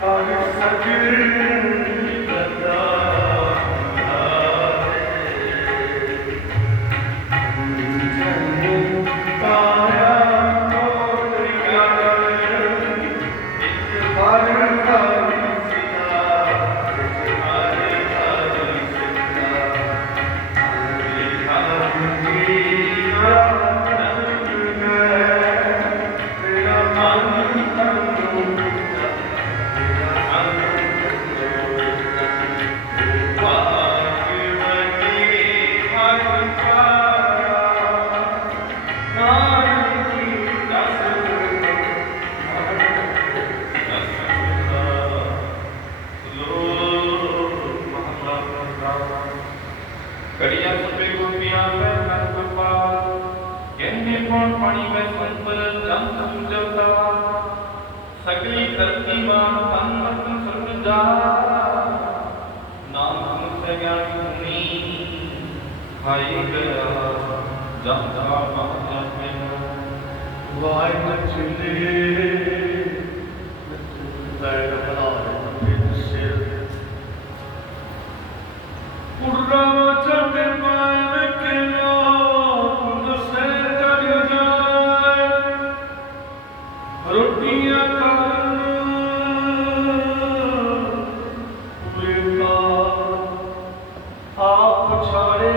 ਕੜੀਆਂ ਸਭੇ કડિયા સભે ગોપિયા મે નરગોપાલ એમને પણ પાણી મે સંપર જમ સમજવતા સગલી ધરતી માં સંમત સર્વજા નામ સમસ્ત જ્ઞાન ભૂમિ ભાઈ ગયા જમ જા મહ જમ મે વાય ચિલે Kurra ਛਾੜੇ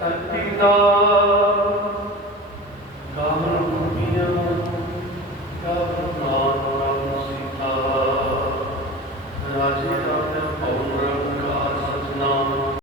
ਧਰਤੀ ਦਾ ਗਾਵਣ